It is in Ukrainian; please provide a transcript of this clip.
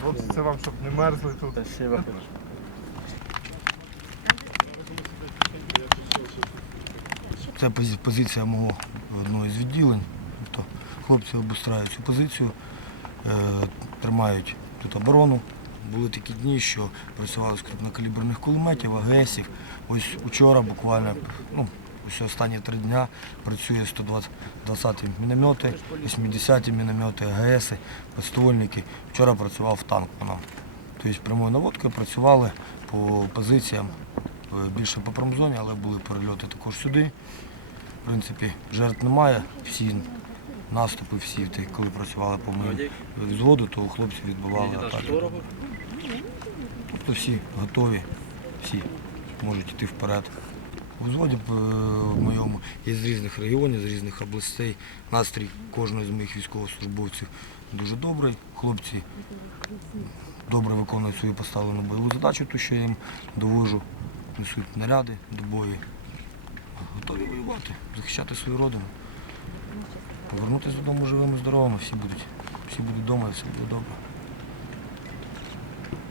Хлопці, це вам, щоб не мерзли тут. Спасибо. Це позиція мого одного із відділень. Тобто Хлопці обустрають цю позицію, е, тримають тут оборону. Були такі дні, що працювали з крупнокаліберних кулеметів, АГСів. Ось учора буквально ну, ось останні три дня працює 120-ті міномети, 80-ті міномети, АГСи, підствольники. Вчора працював танк по нам. Тобто прямою наводкою працювали по позиціям е, більше по промзоні, але були перельоти також сюди. В принципі, жертв немає. Всі наступи, всі, коли працювали по моєму взводу, то хлопці відбивали атаки. Тобто всі готові, всі можуть йти вперед. У взводі е, моєму є з різних регіонів, з різних областей. Настрій кожного з моїх військовослужбовців дуже добрий. Хлопці добре виконують свою поставлену бойову задачу, ту, що я їм довожу, несуть наряди до бою. Готові воювати, захищати свою родину. Повернутися додому живими, здоровими, всі будуть, всі будуть вдома і все буде добре.